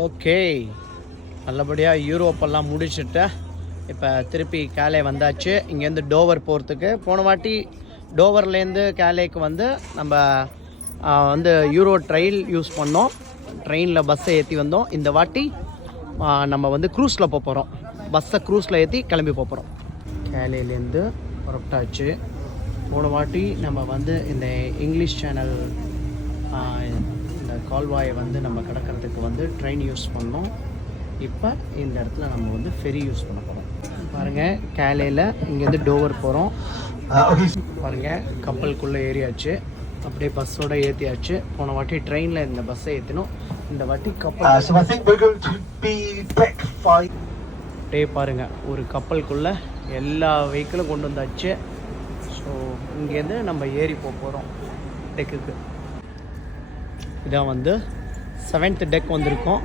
Okay, நல்லபடியாக யூரோப்பெல்லாம் முடிச்சுட்டு இப்போ திருப்பி கேலே வந்தாச்சு. இங்கேருந்து டோவர் போகிறதுக்கு போன வாட்டி டோவர்லேருந்து கேலேக்கு வந்து நம்ம வந்து யூரோ ட்ரெயில் யூஸ் பண்ணோம். ட்ரெயினில் பஸ்ஸை ஏற்றி வந்தோம். இந்த வாட்டி நம்ம வந்து க்ரூஸில் போக போகிறோம். பஸ்ஸை க்ரூஸில் ஏற்றி கிளம்பி போக போகிறோம். கேலேலேருந்து புறப்பட்டாச்சு. போன வாட்டி நம்ம வந்து இந்த இங்கிலீஷ் சேனல் இந்த கால்வாயை வந்து நம்ம கடக்கிறதுக்கு வந்து ட்ரெயின் யூஸ் பண்ணோம். இப்போ இந்த இடத்துல நம்ம வந்து ஃபெரி யூஸ் பண்ண போகிறோம். பாருங்கள், கேலேயில் இங்கேருந்து டோவர் போகிறோம். பாருங்கள், கப்பலுக்குள்ளே ஏறியாச்சு. அப்படியே பஸ்ஸோடு ஏற்றியாச்சு. போன வாட்டி ட்ரெயினில் இந்த பஸ்ஸை ஏற்றினோம். இந்த வாட்டி கப்பல் அப்படியே பாருங்கள், ஒரு கப்பலுக்குள்ளே எல்லா வெஹிக்கிளும் கொண்டு வந்தாச்சு. ஸோ இங்கேருந்து நம்ம ஏறி போகிறோம் டெக்குக்கு. இதான் வந்து 7th டெக் வந்திருக்கோம்.